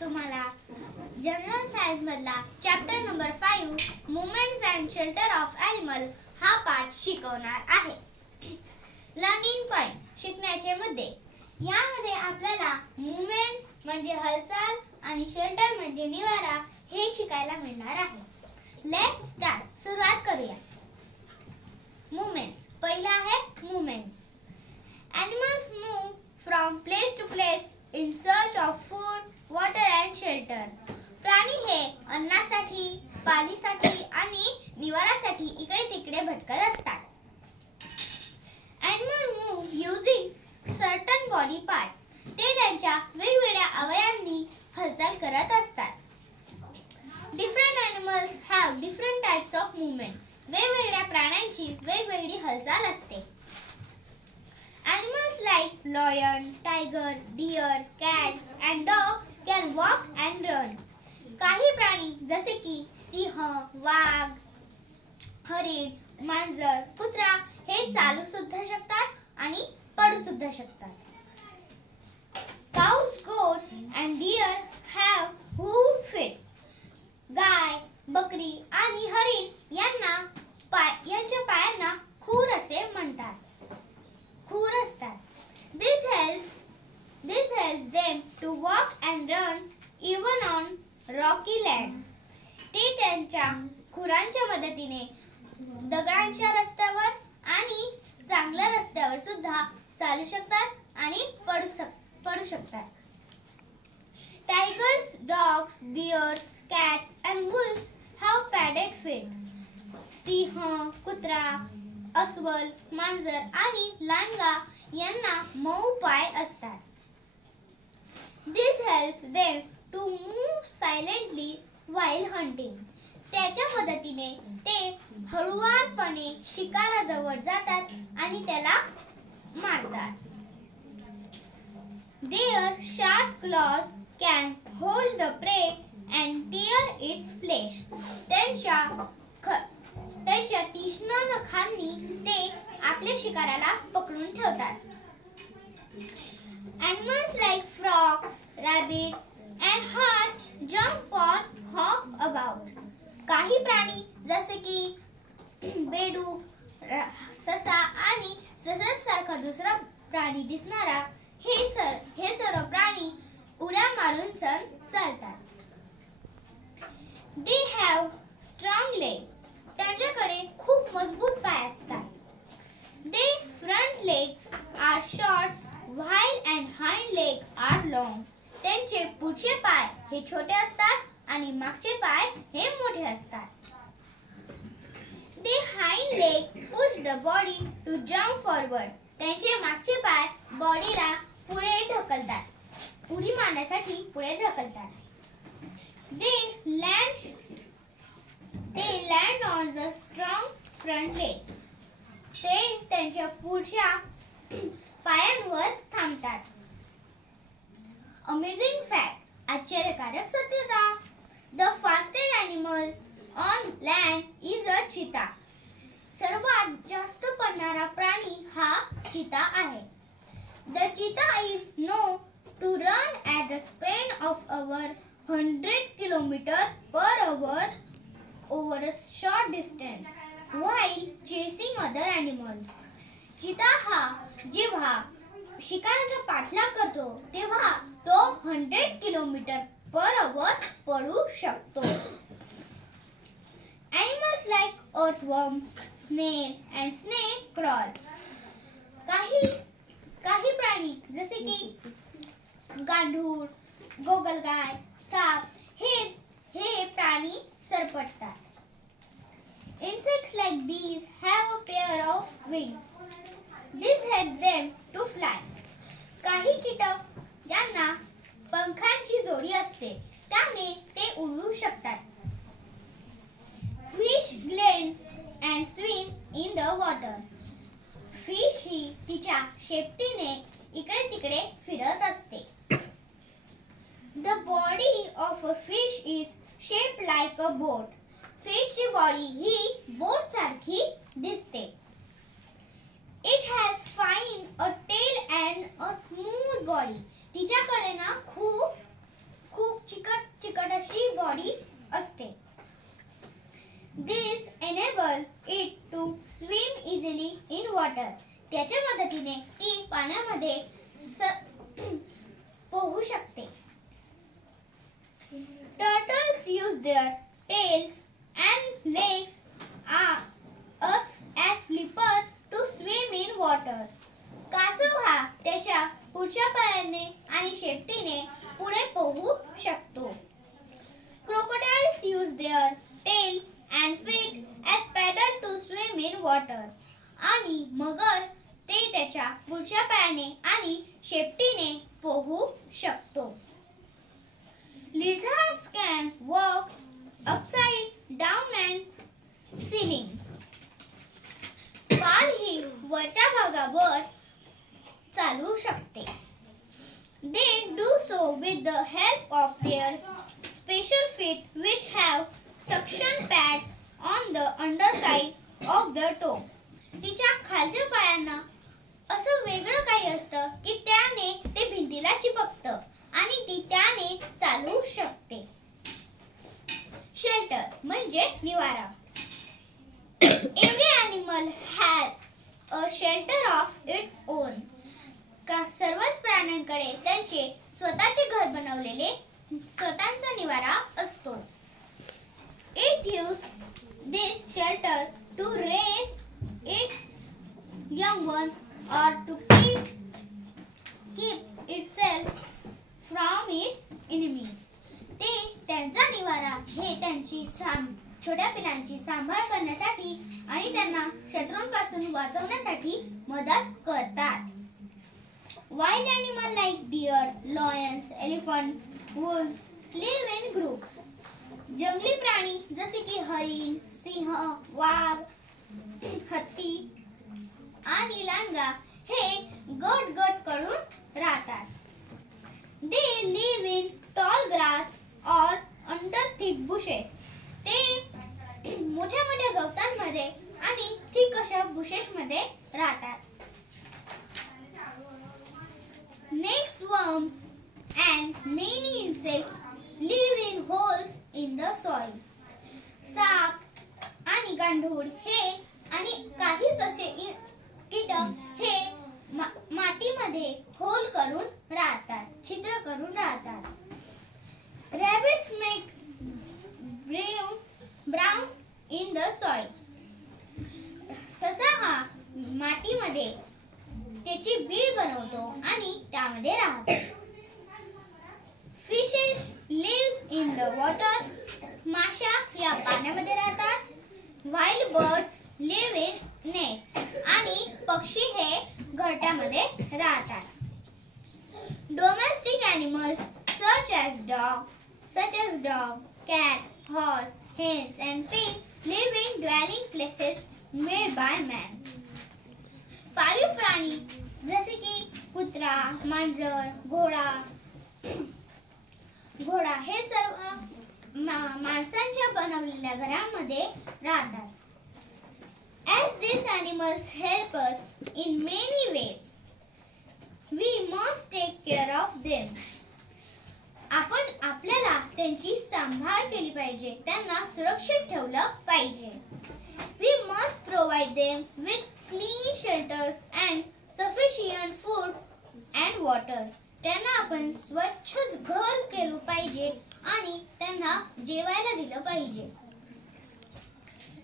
तुम्हाला general science मधला chapter number 5 movements and shelter of animal हा पाठ शिकवणार आहे. लर्निंग पॉइंट शिकण्याचे मुद्दे. यामध्ये आपल्याला मूवमेंट्स म्हणजे हालचाल आणि शेल्टर म्हणजे निवारा हे शिकायला मिळणार आहे. Let's start. सुरुवात करूया. मूवमेंट्स. पहिला आहे movements. Animals move from place to place in search of food, water and shelter. प्राणी हे अन्नासाठी, पाणीसाठी आणि निवारासाठी इकडे तिकडे भटकत असतात. Animals move using certain body parts. ते त्यांच्या वेगवेगळ्या अवयवांनी हालचाल करत असतात. Different animals have different types of movement. वेगवेगळ्या प्राण्यांची वेगवेगळी हालचाल असते. Animals like lion, tiger, deer, cat and dog can walk and run. काही प्राणी जसे की सिंह, वाघ, हरिण, मांजर, कुत्रा हे चालू सुद्धा शकतात आणि पडू सुद्धा शकतात. Cows, goats and deer have hoof feet. गाय, बकरी आणि हरिण यांच्या पायांना खूर असे म्हणतात. खूर असतात. This helps them to walk and run even on rocky land. ते त्यांच्या खुरांच्या मदतीने दगडांच्या रस्त्यावर आणि चांगल्या रस्त्यावर सुद्धा चालू शकतात आणि पडू शकतात. Tigers, dogs, bears, cats and wolves have padded feet. सिंह, कुत्रा, अस्वल, मांजर आणि लांडगा यांना मऊ पाय असतात. This helps them to move silently while hunting. त्याच्या मदतीने ते हळुवारपणे शिकाराजवळ जातात आणि त्याला मारतात. Their sharp claws can hold the prey and tear its flesh. त्यांच्या तीक्ष्ण नखांनी ते आपल्या शिकाराला पकडून ठेवतात. Animals like frogs, rabbits and hares jump or hop about. काही प्राणी जसे की बेडूक, ससा आणि ससासारखा दुसरा प्राणी दिसणारा हे सर्व प्राणी उड्या मारून सण चालतात. They have strong legs. त्यांच्याकडे खूप मजबूत पाय असतात. Their front legs are short while and hind legs are long. त्यांचे पुढचे पाय हे छोटे असतात आणि मागचे पाय हे मोठे असतात. Their hind legs push the body to jump forward. त्यांचे मागचे पाय बॉडीला पुढे ढकलतात. उडी मारण्यासाठी पुढे ढकलतात. They land on the strong front legs. ते त्यांच्या पुढच्या पायांवर थांबतात. Amazing facts. आश्चर्यकारक सत्यता. The fastest animal on land is a cheetah. सर्वात जास्त पळणारा प्राणी हा चीता आहे. The cheetah is known to run at the speed of over 100 km/h over a short distance while chasing other animals. चीता हा जेव्हा शिकाराचा पाठलाग करतो तेव्हा तो 100 km/h पळू शकतो. Animals like earthworms, snail and snake crawl. काही प्राणी जसे की गांडूळ, गोगलगाय, साप हे प्राणी सरपटतात. Insects like bees have a pair of wings. This helps them to fly. काही कीटक यांना पंखांची जोडी असते. त्याने ते उडू शकतात. Fish glide and swim in the water. Fish ही तिच्या शेपटीने इकडे तिकडे फिरत असते. The body of a fish is shaped like a boat. फिशची बॉडी ही बोट सारखी दिसते. It has fine a tail and a smooth body. तिच्याकडे ना खूप बॉडी असते. This enable it to swim easily in water. त्याच्या मदतीने ती पाण्यामध्ये पोहू शकते. Turtles use their tails and legs as flipper to swim in water. कासव हा त्याच्या पुढच्या पायाने आणि शेपटीने पुढे पोहू शकतो. Crocodiles use their tail and feet as paddle to swim in water. आणि मगर ते त्याच्या पुढच्या पायाने आणि शेपटीने पोहू शकतो. Lizards can walk upside down and ceilings. पाल ही वरच्या भागावर चालू शकते. They do so with the help of their special feet which have suction pads on the underside of the toe. तिच्या खालच्या पायांना असं वेगळं काही असतं की त्याने ते भिंतीला चिपकतं आणि ती त्याने चालू शकते. शेल्टर म्हणजे निवारा. Every animal has a shelter of its own. सर्वच प्राण्यांकडे त्यांचे स्वतःचे घर बनवलेले स्वतःचा निवारा असतो. It uses this shelter to raise its young ones or to keep itself from its enemies. ते त्यांचा निवारा हे त्यांची छोट्या पिलांची सांभाळ करण्यासाठी आणि त्यांना शत्रूंपासून वाचवण्यासाठी मदत करतात. Wild animals like deer, lions, elephants, wolves live in groups. जंगली प्राणी जसे की हरिण, सिंह, वाघ, हत्ती आणि लांडगा हे गट करून राहतात. They live in tall grass or under thick bushes. ते मोठ्या गवतांमध्ये आणि थिक अशा बुशेस मध्ये राहतात. Snakes, worms and many insects live in holes in the soil. साप आणि गांडूळ हे आणि काहीच असे कीटक हे मातीमध्ये होल करून राहतात, छिद्र करून राहतात. Rabbits make brown in the soil. ससा हा मातीमध्ये त्याची बीळ बनवतो आणि त्यामध्ये राहतो. Fishes live in the water. माशा या पाण्यामध्ये राहतात. Wild birds live in nets. आणि पक्षी हे घरट्यामध्ये राहतात. Domestic animals such as dog, cat, horse, hens and pig live in dwelling places made by man. पाळीव प्राणी जसे की कुत्रा, मांजर, घोडा हे सर्व माणसांच्या बनवलेल्या घरांमध्ये राहतात. As these animals help us in many ways, we must take care of them. आपण आपल्याला त्यांची सांभाळ केली पाहिजे, त्यांना सुरक्षित ठेवलं पाहिजे. We must provide them with clean shelters and sufficient food and water. त्यांना आपण स्वच्छ घर केलं पाहिजे आणि त्यांना जेवायला दिलं पाहिजे.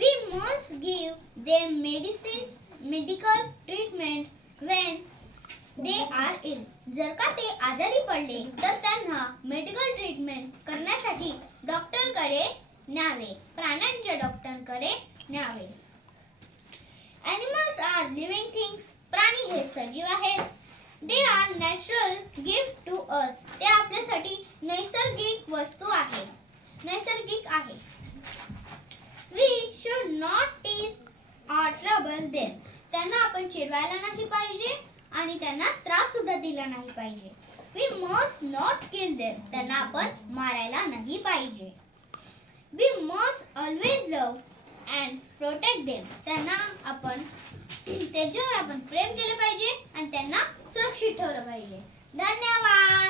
We must give them medical treatment when they are ill. जर का ते आजारी पडले तर त्यांना मेडिकल ट्रीटमेंट करण्यासाठी डॉक्टरकडे न्यावे, प्राण्यांच्या डॉक्टरकडे न्यावे. Animals are living things. प्राणी हे सजीव आहेत. They are natural gift to us. ते आपल्यासाठी नैसर्गिक वस्तू आहेत, नैसर्गिक आहे. We should not tease or trouble them. त्यांना आपण चिडवायला नाही पाहिजे आणि त्यांना त्रास सुद्धा दिला नाही पाहिजे. We must not kill them. त्यांना आपण मारायला नाही पाहिजे. We must always love and protect them. त्यांना आपण त्यांच्यावर आपण प्रेम केले पाहिजे आणि त्यांना सुरक्षित ठेवलं पाहिजे. धन्यवाद.